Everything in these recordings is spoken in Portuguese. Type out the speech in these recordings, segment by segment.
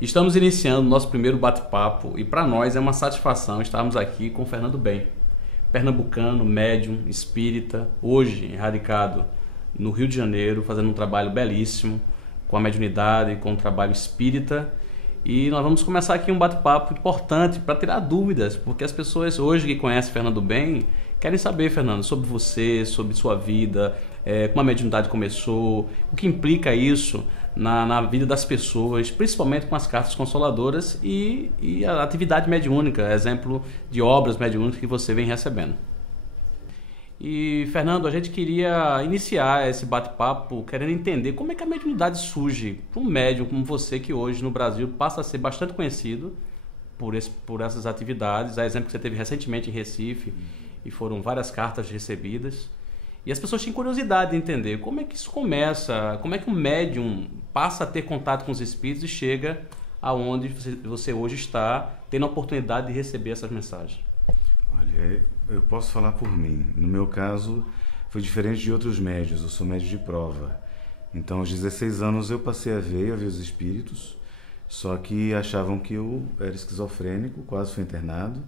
Estamos iniciando o nosso primeiro bate-papo e para nós é uma satisfação estarmos aqui com o Fernando Bem, pernambucano, médium, espírita, hoje radicado no Rio de Janeiro, fazendo um trabalho belíssimo com a mediunidade, com o trabalho espírita. E nós vamos começar aqui um bate-papo importante para tirar dúvidas, porque as pessoas hoje que conhecem Fernando Bem querem saber, Fernando, sobre você, sobre sua vida, como a mediunidade começou, o que implica isso na vida das pessoas, principalmente com as cartas consoladoras e a atividade mediúnica, exemplo de obras mediúnicas que você vem recebendo. E, Fernando, a gente queria iniciar esse bate-papo querendo entender como é que a mediunidade surge para um médium como você, que hoje no Brasil passa a ser bastante conhecido por essas atividades. A exemplo que você teve recentemente em Recife, e foram várias cartas recebidas. E as pessoas têm curiosidade de entender como é que isso começa, como é que um médium passa a ter contato com os espíritos e chega aonde você hoje está, tendo a oportunidade de receber essas mensagens. Olha, eu posso falar por mim. No meu caso, foi diferente de outros médios. Eu sou médio de prova. Então, aos 16 anos, eu passei a ver os espíritos, só que achavam que eu era esquizofrênico, quase fui internado,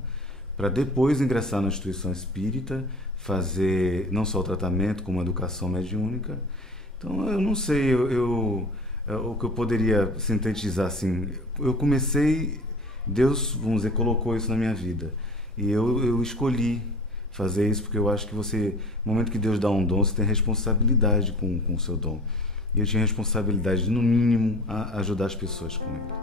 para depois ingressar na instituição espírita, fazer não só o tratamento, como a educação mediúnica. Então, eu não sei, o que eu poderia sintetizar assim, eu comecei, Deus, vamos dizer, colocou isso na minha vida. E eu escolhi fazer isso porque eu acho que você, no momento que Deus dá um dom, você tem responsabilidade com o seu dom. E eu tinha responsabilidade de, no mínimo, ajudar as pessoas com ele.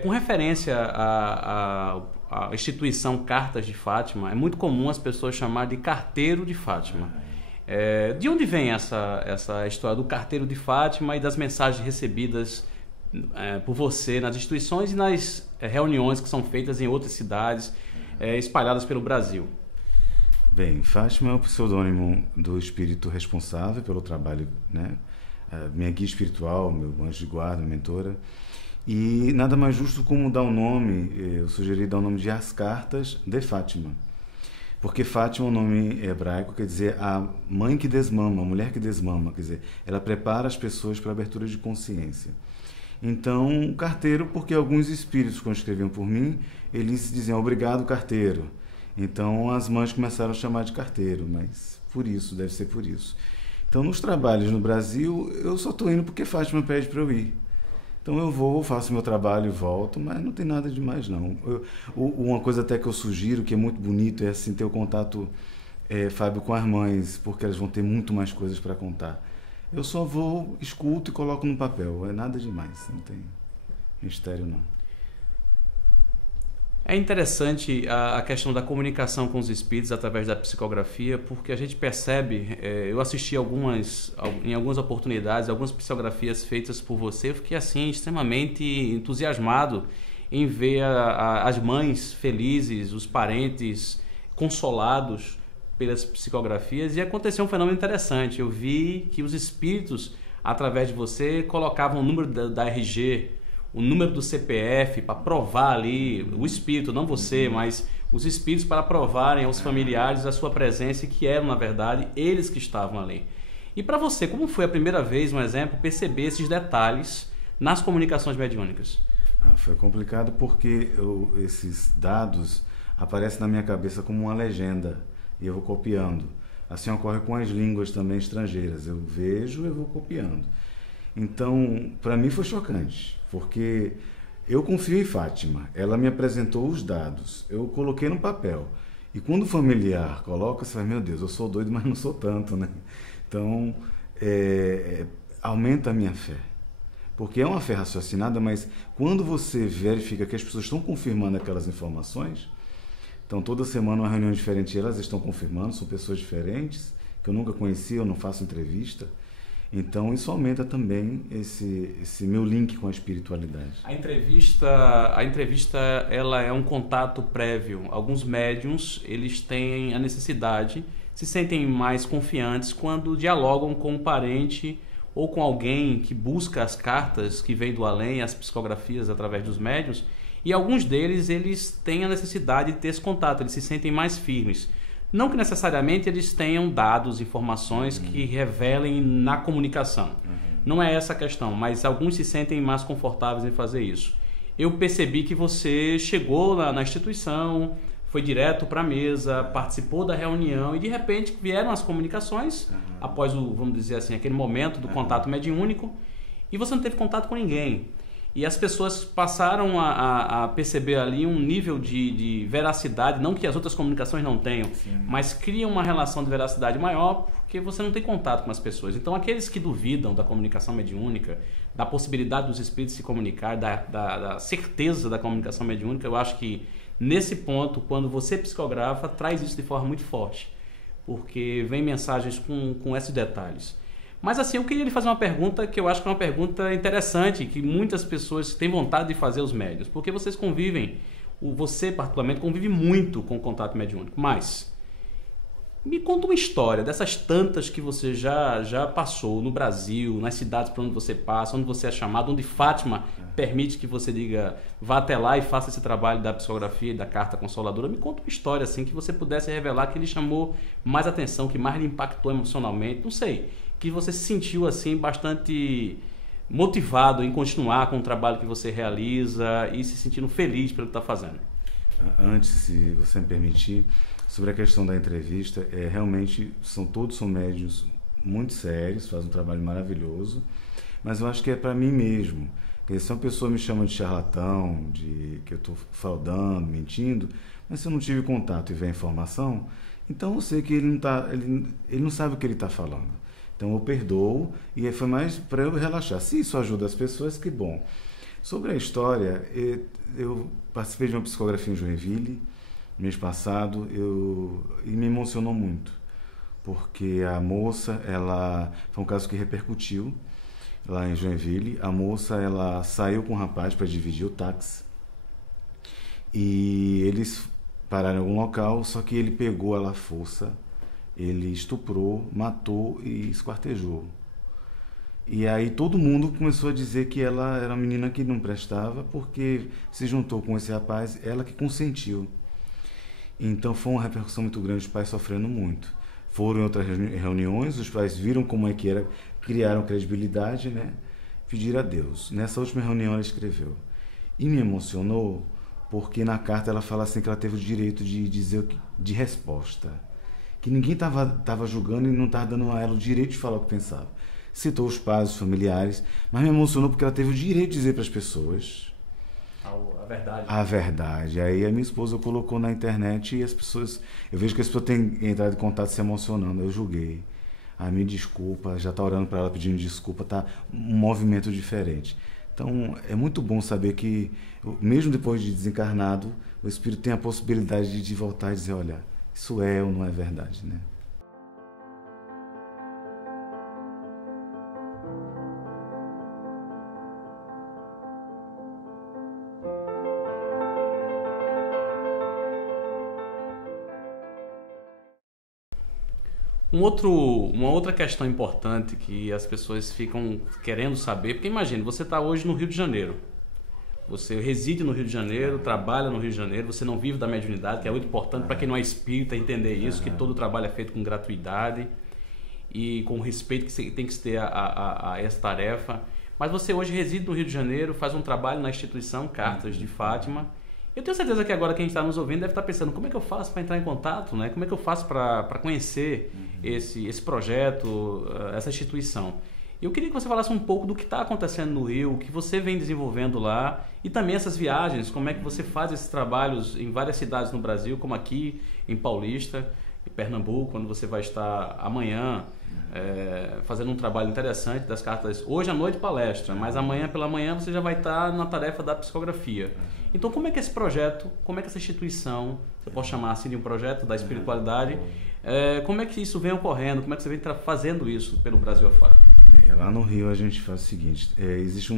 Com referência à instituição Cartas de Fátima, é muito comum as pessoas chamarem de carteiro de Fátima. De onde vem essa história do carteiro de Fátima e das mensagens recebidas por você nas instituições e nas reuniões que são feitas em outras cidades espalhadas pelo Brasil? Bem, Fátima é o pseudônimo do espírito responsável pelo trabalho, né? Minha guia espiritual, meu anjo de guarda, mentora. E nada mais justo como dar o nome, eu sugeri dar o nome de As Cartas de Fátima. Porque Fátima é um nome hebraico, quer dizer, a mãe que desmama, a mulher que desmama, quer dizer, ela prepara as pessoas para a abertura de consciência. Então, carteiro, porque alguns espíritos, quando escreviam por mim, eles diziam, obrigado, carteiro. Então, as mães começaram a chamar de carteiro, mas por isso, deve ser por isso. Então, nos trabalhos no Brasil, eu só estou indo porque Fátima pede para eu ir. Então eu vou, faço meu trabalho e volto, mas não tem nada demais não. Uma coisa até que eu sugiro, que é muito bonito, é assim ter o contato, Fábio, com as mães, porque elas vão ter muito mais coisas para contar. Eu só vou, escuto e coloco no papel, é nada demais, não tem mistério não. É interessante a questão da comunicação com os espíritos através da psicografia, porque a gente percebe, eu assisti em algumas oportunidades, algumas psicografias feitas por você, eu fiquei assim extremamente entusiasmado em ver as mães felizes, os parentes consolados pelas psicografias, e aconteceu um fenômeno interessante. Eu vi que os espíritos, através de você, colocavam o número da RG, o número do CPF para provar ali, o espírito, não você, mas os espíritos para provarem aos familiares a sua presença e que eram, na verdade, eles que estavam ali. E para você, como foi a primeira vez, um exemplo, perceber esses detalhes nas comunicações mediúnicas? Foi complicado porque esses dados aparecem na minha cabeça como uma legenda e eu vou copiando. Assim ocorre com as línguas também estrangeiras, eu vejo e eu vou copiando. Então, para mim foi chocante, porque eu confio em Fátima, ela me apresentou os dados, eu coloquei no papel. E quando o familiar coloca, você fala, meu Deus, eu sou doido, mas não sou tanto, né? Então, aumenta a minha fé. Porque é uma fé raciocinada, mas quando você verifica que as pessoas estão confirmando aquelas informações, então toda semana uma reunião diferente, elas estão confirmando, são pessoas diferentes, que eu nunca conheci, eu não faço entrevista. Então isso aumenta também esse meu link com a espiritualidade. A entrevista ela é um contato prévio. Alguns médiums, eles têm a necessidade, se sentem mais confiantes quando dialogam com um parente ou com alguém que busca as cartas que vem do além, as psicografias através dos médiuns, E alguns deles, eles têm a necessidade de ter esse contato, eles se sentem mais firmes. Não que necessariamente eles tenham dados, informações que revelem na comunicação. Não é essa a questão, mas alguns se sentem mais confortáveis em fazer isso. Eu percebi que você chegou na instituição, foi direto para a mesa, participou da reunião e de repente vieram as comunicações após vamos dizer assim, aquele momento do contato mediúnico e você não teve contato com ninguém. E as pessoas passaram a perceber ali um nível de veracidade, não que as outras comunicações não tenham, mas cria uma relação de veracidade maior porque você não tem contato com as pessoas. Então aqueles que duvidam da comunicação mediúnica, da possibilidade dos espíritos se comunicar, da certeza da comunicação mediúnica, eu acho que nesse ponto, quando você psicografa, traz isso de forma muito forte, porque vem mensagens com esses detalhes. Mas assim, eu queria lhe fazer uma pergunta que eu acho que é uma pergunta interessante, que muitas pessoas têm vontade de fazer os médiuns, porque vocês convivem, você particularmente convive muito com o contato mediúnico, mas me conta uma história dessas tantas que você já passou no Brasil, nas cidades por onde você passa, onde você é chamado, onde Fátima permite que você diga, vá até lá e faça esse trabalho da psicografia e da carta consoladora. Me conta uma história assim que você pudesse revelar que lhe chamou mais atenção, que mais lhe impactou emocionalmente, não sei, que você se sentiu assim bastante motivado em continuar com o trabalho que você realiza e se sentindo feliz pelo que está fazendo. Antes, se você me permitir, sobre a questão da entrevista, realmente todos são médiuns muito sérios, fazem um trabalho maravilhoso, mas eu acho que é para mim mesmo. Porque se uma pessoa me chama de charlatão, de que eu estou fraudando, mentindo, mas se eu não tive contato e ver a informação, então eu sei que ele não sabe o que ele está falando. Então eu perdoo e foi mais para eu relaxar. Se isso ajuda as pessoas, que bom. Sobre a história, eu participei de uma psicografia em Joinville, mês passado, e me emocionou muito, porque a moça, foi um caso que repercutiu lá em Joinville. A moça, ela saiu com o rapaz para dividir o táxi e eles pararam em algum local, só que ele pegou ela à força, ele estuprou, matou e esquartejou. E aí todo mundo começou a dizer que ela era uma menina que não prestava porque se juntou com esse rapaz, ela que consentiu. Então foi uma repercussão muito grande, os pais sofrendo muito. Foram em outras reuniões, os pais viram como é que era, criaram credibilidade, né? Pediram a Deus. Nessa última reunião ela escreveu. E me emocionou porque na carta ela fala assim que ela teve o direito de dizer de resposta. Que ninguém estava julgando e não estava dando a ela o direito de falar o que pensava. Citou os pais, os familiares, mas me emocionou porque ela teve o direito de dizer para as pessoas a verdade. A verdade. Aí a minha esposa colocou na internet e as pessoas... Eu vejo que as pessoas têm entrado em contato se emocionando. Eu julguei. Me desculpa, já está orando para ela pedindo desculpa, tá um movimento diferente. Então é muito bom saber que, mesmo depois de desencarnado, o espírito tem a possibilidade de voltar e dizer, olha, isso é ou não é verdade, né? Uma outra questão importante que as pessoas ficam querendo saber, porque imagine, você está hoje no Rio de Janeiro, você reside no Rio de Janeiro, trabalha no Rio de Janeiro, você não vive da mediunidade, que é muito importante para quem não é espírita entender isso, que todo o trabalho é feito com gratuidade e com respeito que tem que se ter a essa tarefa. Mas você hoje reside no Rio de Janeiro, faz um trabalho na instituição Cartas de Fátima. Eu tenho certeza que agora quem está nos ouvindo deve estar pensando, como é que eu faço para entrar em contato, né? Como é que eu faço para conhecer esse projeto, essa instituição? Eu queria que você falasse um pouco do que está acontecendo no Rio, o que você vem desenvolvendo lá e também essas viagens, como é que você faz esses trabalhos em várias cidades no Brasil, como aqui em Paulista, em Pernambuco, onde você vai estar amanhã fazendo um trabalho interessante das cartas. Hoje à noite palestra, mas amanhã pela manhã você já vai estar na tarefa da psicografia. Então como é que esse projeto, como é que essa instituição, você pode chamar assim de um projeto da espiritualidade, como é que isso vem ocorrendo, como é que você vem fazendo isso pelo Brasil afora? Bem, lá no Rio a gente faz o seguinte, existe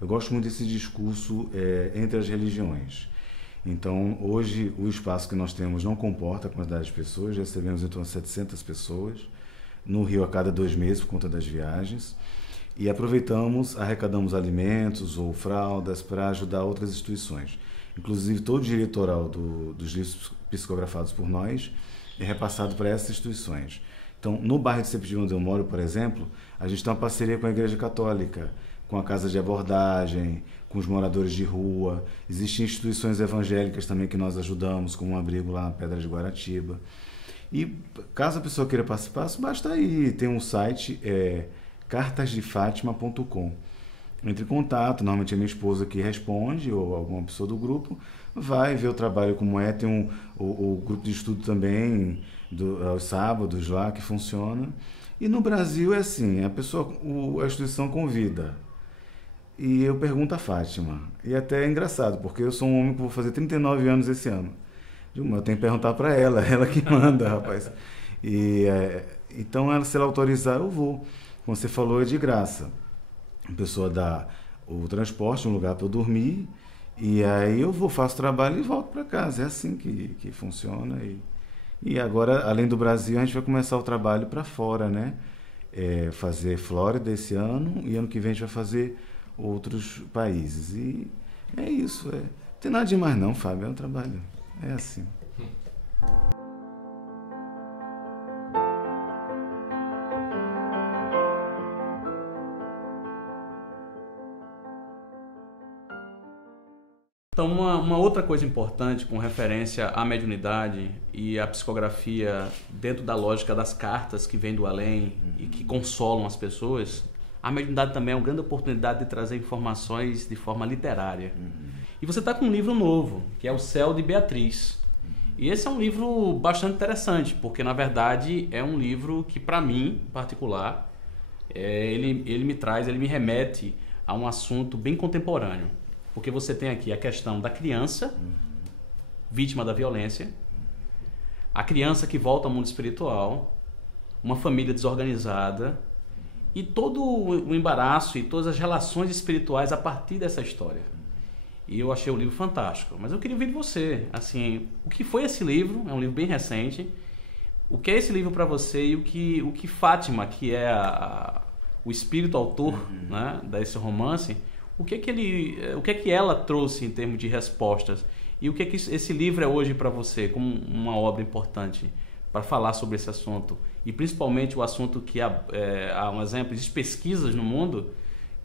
eu gosto muito desse discurso entre as religiões. Então, hoje, o espaço que nós temos não comporta a quantidade de pessoas, recebemos em torno de 700 pessoas, no Rio a cada 2 meses, por conta das viagens. e aproveitamos, arrecadamos alimentos ou fraldas para ajudar outras instituições. Inclusive, todo o direito oral dos livros psicografados por nós é repassado para essas instituições. Então, no bairro de Sepetiba, onde eu moro, por exemplo, a gente tem uma parceria com a Igreja Católica, com a Casa de Abordagem, com os moradores de rua. Existem instituições evangélicas também que nós ajudamos, como um abrigo lá na Pedra de Guaratiba. E caso a pessoa queira participar, basta ir. Tem um site, cartasdefatima.com. Entre em contato, normalmente é minha esposa que responde, ou alguma pessoa do grupo, vai ver o trabalho como é. Tem o grupo de estudo também, aos sábados lá, que funciona. E no Brasil é assim, a instituição convida. E eu pergunto a Fátima. E até é engraçado, porque eu sou um homem que vou fazer 39 anos esse ano. Eu tenho que perguntar para ela, ela que manda, rapaz. Então, se ela autorizar, eu vou. Como você falou, é de graça. A pessoa dá o transporte, um lugar para eu dormir, e aí eu faço trabalho e volto para casa. É assim que funciona. E agora, além do Brasil, a gente vai começar o trabalho para fora, né? Fazer Flórida esse ano, e ano que vem a gente vai fazer outros países. E é isso. Não tem nada demais não, Fábio, é um trabalho. É assim. Então, uma outra coisa importante com referência à mediunidade e à psicografia dentro da lógica das cartas que vêm do além e que consolam as pessoas, a mediunidade também é uma grande oportunidade de trazer informações de forma literária. E você está com um livro novo, que é O Céu de Beatriz. E esse é um livro bastante interessante, porque na verdade é um livro que, para mim, em particular, ele me remete a um assunto bem contemporâneo. Porque você tem aqui a questão da criança, vítima da violência, a criança que volta ao mundo espiritual, uma família desorganizada e todo o embaraço e todas as relações espirituais a partir dessa história. E eu achei o livro fantástico. Mas eu queria ouvir de você, assim, o que foi esse livro? É um livro bem recente. O que é esse livro para você e o que Fátima, que é o espírito autor, né, desse romance, o que é que ela trouxe em termos de respostas? E o que é que esse livro é hoje para você, como uma obra importante para falar sobre esse assunto? E principalmente o assunto que há um exemplo, existem pesquisas no mundo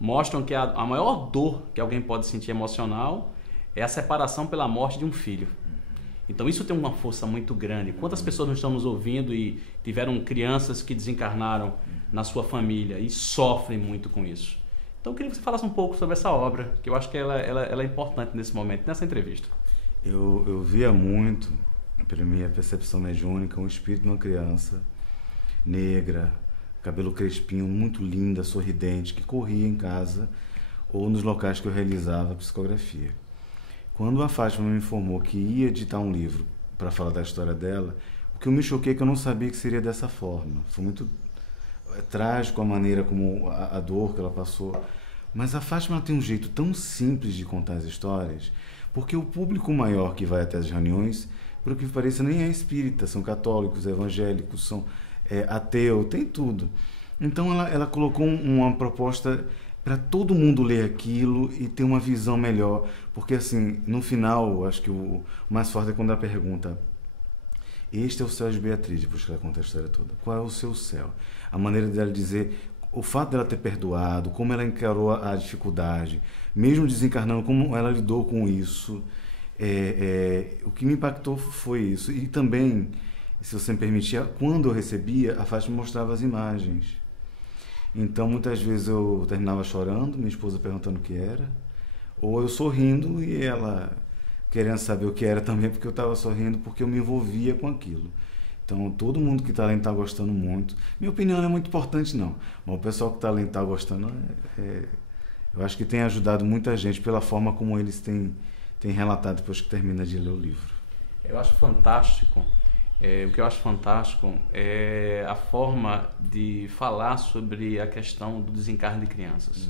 mostram que a maior dor que alguém pode sentir emocional é a separação pela morte de um filho. Então isso tem uma força muito grande. Quantas pessoas não estão nos ouvindo e tiveram crianças que desencarnaram na sua família e sofrem muito com isso? Então eu queria que você falasse um pouco sobre essa obra, que eu acho que ela é importante nesse momento, nessa entrevista. Eu via muito, pela minha percepção mediúnica, um espírito de uma criança negra, cabelo crespinho, muito linda, sorridente, que corria em casa ou nos locais que eu realizava a psicografia. Quando a Fátima me informou que ia editar um livro para falar da história dela, o que eu me choquei é que eu não sabia que seria dessa forma. Foi muito trágico a maneira como a dor que ela passou. Mas a Fátima tem um jeito tão simples de contar as histórias, porque o público maior que vai até as reuniões, por que pareça, nem é espírita, são católicos, evangélicos, são ateu, tem tudo. Então ela colocou uma proposta para todo mundo ler aquilo e ter uma visão melhor, porque assim, no final, acho que o mais forte é quando ela pergunta: este é o céu de Beatriz, depois que ela conta a história toda. Qual é o seu céu? A maneira dela dizer, o fato dela ter perdoado, como ela encarou a dificuldade, mesmo desencarnando, como ela lidou com isso. O que me impactou foi isso. E também, se você me permitir, quando eu recebia, a Fátima mostrava as imagens. Então, muitas vezes eu terminava chorando, minha esposa perguntando o que era, ou eu sorrindo e ela querendo saber o que era também, porque eu estava sorrindo, porque eu me envolvia com aquilo. Então, todo mundo que está lendo está gostando muito. Minha opinião não é muito importante, não. Mas o pessoal que está lendo está gostando, eu acho que tem ajudado muita gente pela forma como eles têm relatado depois que termina de ler o livro. Eu acho fantástico. O que eu acho fantástico é a forma de falar sobre a questão do desencarne de crianças.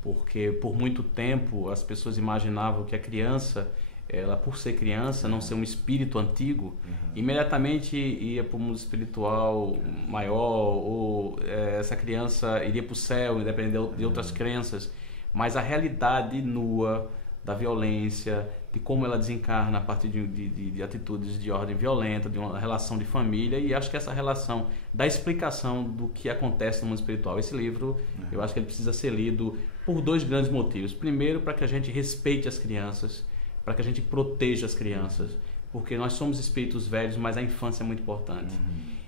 Porque, por muito tempo, as pessoas imaginavam que a criança ela, por ser criança, não ser um espírito antigo, imediatamente ia para o mundo espiritual maior, ou essa criança iria para o céu, independente de outras crenças. Mas a realidade nua da violência, de como ela desencarna a partir de atitudes de ordem violenta, de uma relação de família, e acho que essa relação da explicação do que acontece no mundo espiritual. Esse livro, eu acho que ele precisa ser lido por 2 grandes motivos. Primeiro, para que a gente respeite as crianças, para que a gente proteja as crianças, porque nós somos espíritos velhos, mas a infância é muito importante.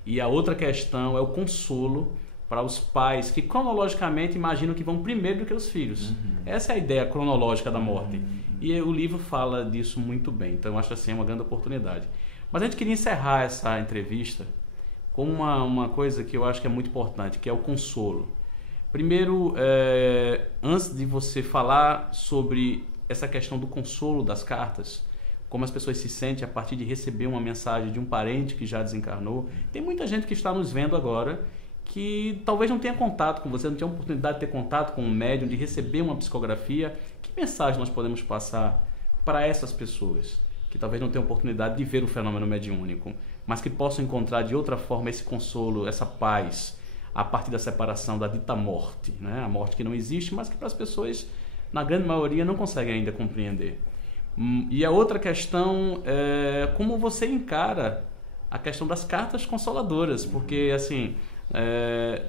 E a outra questão é o consolo para os pais que cronologicamente imaginam que vão primeiro do que os filhos. Essa é a ideia cronológica da morte. E o livro fala disso muito bem. Então eu acho assim uma grande oportunidade. Mas a gente queria encerrar essa entrevista com uma coisa que eu acho que é muito importante, que é o consolo. Primeiro, antes de você falar sobre essa questão do consolo das cartas, como as pessoas se sentem a partir de receber uma mensagem de um parente que já desencarnou. Tem muita gente que está nos vendo agora que talvez não tenha contato com você, não tenha oportunidade de ter contato com um médium, de receber uma psicografia. Que mensagem nós podemos passar para essas pessoas que talvez não tenham oportunidade de ver o fenômeno mediúnico, mas que possam encontrar de outra forma esse consolo, essa paz, a partir da separação da dita morte, né? A morte que não existe, mas que para as pessoas, na grande maioria, não conseguem ainda compreender. E a outra questão é como você encara a questão das cartas consoladoras, porque assim,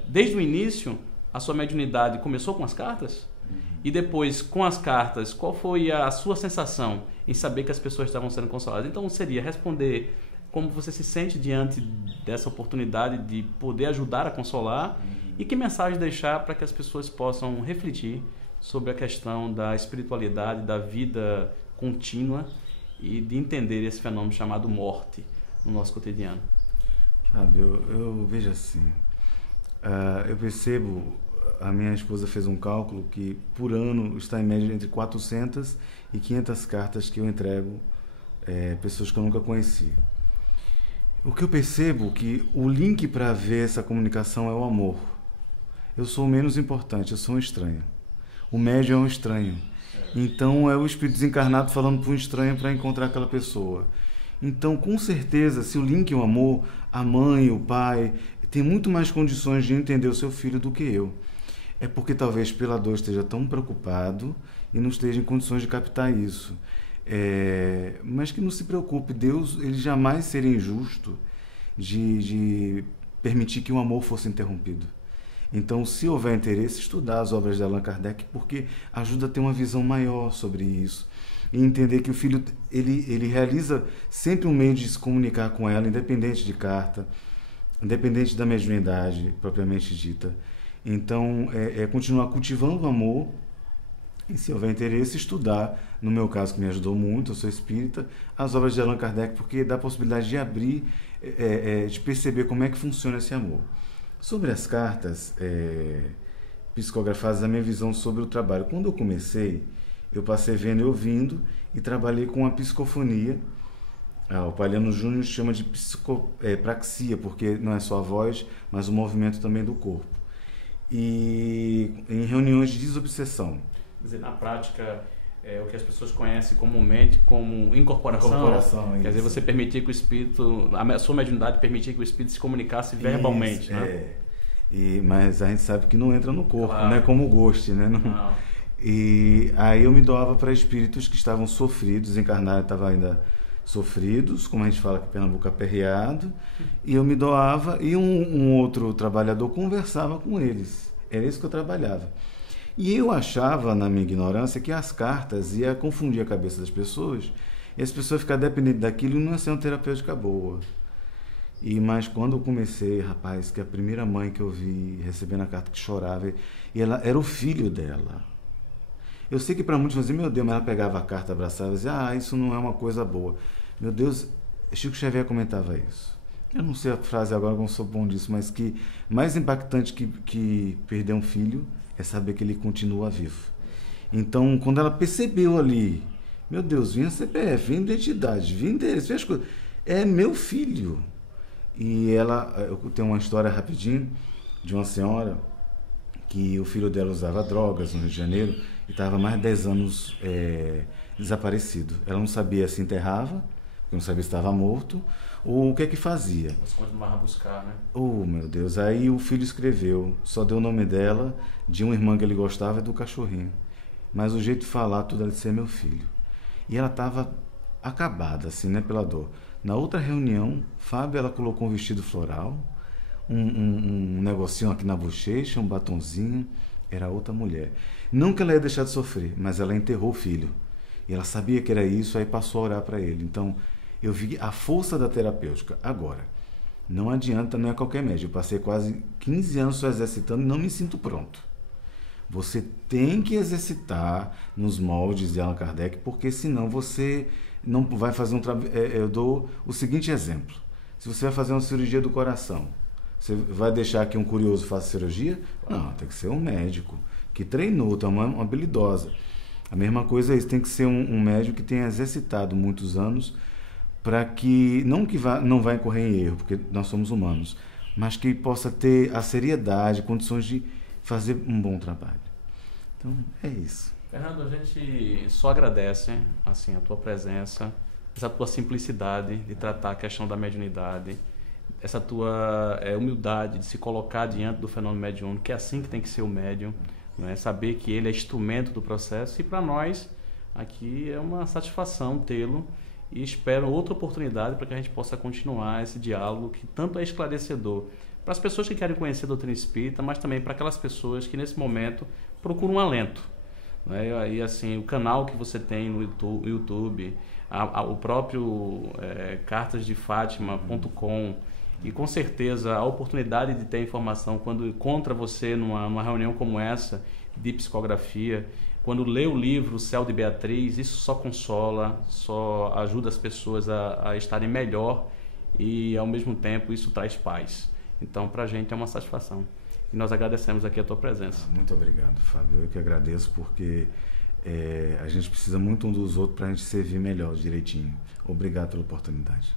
desde o início a sua mediunidade começou com as cartas, e depois com as cartas, qual foi a sua sensação em saber que as pessoas estavam sendo consoladas? Então seria responder como você se sente diante dessa oportunidade de poder ajudar a consolar, e que mensagem deixar para que as pessoas possam refletir sobre a questão da espiritualidade, da vida contínua e de entender esse fenômeno chamado morte no nosso cotidiano. Sabe, eu vejo assim, eu percebo, a minha esposa fez um cálculo que por ano está em média entre 400 e 500 cartas que eu entrego, pessoas que eu nunca conheci. O que eu percebo que o link para ver essa comunicação é o amor. Eu sou o menos importante, eu sou um estranho. O médium é um estranho. Então é o espírito desencarnado falando para um estranho para encontrar aquela pessoa. Então, com certeza, se o link é o amor, a mãe, o pai, tem muito mais condições de entender o seu filho do que eu. É porque talvez pela dor esteja tão preocupado e não esteja em condições de captar isso. Mas que não se preocupe, Deus ele jamais seria injusto de permitir que o amor fosse interrompido. Então, se houver interesse, estudar as obras de Allan Kardec, porque ajuda a ter uma visão maior sobre isso. E entender que o filho ele realiza sempre um meio de se comunicar com ela, independente de carta, independente da mediunidade propriamente dita. Então, continuar cultivando o amor, e se houver interesse, estudar, no meu caso, que me ajudou muito, eu sou espírita, as obras de Allan Kardec, porque dá a possibilidade de abrir, de perceber como é que funciona esse amor. Sobre as cartas psicografadas, a minha visão sobre o trabalho. Quando eu comecei, eu passei vendo e ouvindo e trabalhei com a psicofonia. O Paliano Júnior chama de praxia, porque não é só a voz, mas o movimento também do corpo. E em reuniões de desobsessão. Quer dizer, na prática, o que as pessoas conhecem comumente como incorporação. Quer dizer, você permitir que o espírito, a sua mediunidade permitir que o espírito se comunicasse verbalmente, isso, né? Mas a gente sabe que não entra no corpo, claro. Né? Como o gosto, né? Não. E aí eu me doava para espíritos que estavam sofridos, encarnados estavam ainda sofridos, como a gente fala que Pernambuco aperreado, e eu me doava e um outro trabalhador conversava com eles. Era isso que eu trabalhava. E eu achava, na minha ignorância, que as cartas iam confundir a cabeça das pessoas e as pessoas ficar dependentes daquilo e não ia ser uma terapêutica boa. Mas quando eu comecei, rapaz, que a primeira mãe que eu vi recebendo a carta que chorava, e ela era o filho dela. Eu sei que para muitos dizer, meu Deus, mas ela pegava a carta, abraçava e dizia, isso não é uma coisa boa. Meu Deus, Chico Xavier comentava isso. Eu não sei a frase agora, não sou bom disso, mas que mais impactante que perder um filho é saber que ele continua vivo. Então, quando ela percebeu ali, meu Deus, vinha CPF, vinha identidade, vinha endereço, vinha as coisas, é meu filho. E eu tenho uma história rapidinho de uma senhora que o filho dela usava drogas no Rio de Janeiro e estava mais de 10 anos desaparecido. Ela não sabia se enterrava, porque não sabia se estava morto, ou o que é que fazia. Você continuava a buscar, né? Oh, meu Deus. Aí o filho escreveu, só deu o nome dela, de uma irmã que ele gostava e do cachorrinho. Mas o jeito de falar, tudo era de ser meu filho. E ela estava acabada, assim, né, pela dor. Na outra reunião, Fábio, ela colocou um vestido floral, um negocinho aqui na bochecha, um batonzinho. Era outra mulher. Não que ela ia deixar de sofrer, mas ela enterrou o filho. E ela sabia que era isso, aí passou a orar para ele. Então, eu vi a força da terapêutica. Agora, não adianta, não é qualquer médico. Eu passei quase 15 anos só exercitando e não me sinto pronto. Você tem que exercitar nos moldes de Allan Kardec, porque senão você não vai fazer um trabalho. Eu dou o seguinte exemplo. Se você vai fazer uma cirurgia do coração, você vai deixar que um curioso faça cirurgia? Não, tem que ser um médico que treinou, tá uma habilidosa. A mesma coisa é isso, tem que ser um médico que tenha exercitado muitos anos para que, não vai incorrer em erro, porque nós somos humanos, mas que possa ter a seriedade, condições de fazer um bom trabalho. Então, é isso. Fernando, a gente só agradece assim, a tua presença, essa tua simplicidade de tratar a questão da mediunidade, essa tua humildade de se colocar diante do fenômeno mediúnico, que é assim que tem que ser o médium, né? Saber que ele é instrumento do processo, e para nós aqui é uma satisfação tê-lo, e espero outra oportunidade para que a gente possa continuar esse diálogo que tanto é esclarecedor para as pessoas que querem conhecer a doutrina espírita, mas também para aquelas pessoas que nesse momento procuram um alento, né? E assim, o canal que você tem no YouTube, o próprio cartasdefátima.com, e com certeza a oportunidade de ter informação quando encontra você numa reunião como essa de psicografia, quando lê o livro O Céu de Beatriz, isso só consola, só ajuda as pessoas a estarem melhor, e ao mesmo tempo isso traz paz. Então, para a gente é uma satisfação. E nós agradecemos aqui a tua presença. Muito obrigado, Fábio. Eu que agradeço, porque a gente precisa muito um dos outros para a gente servir melhor, direitinho. Obrigado pela oportunidade.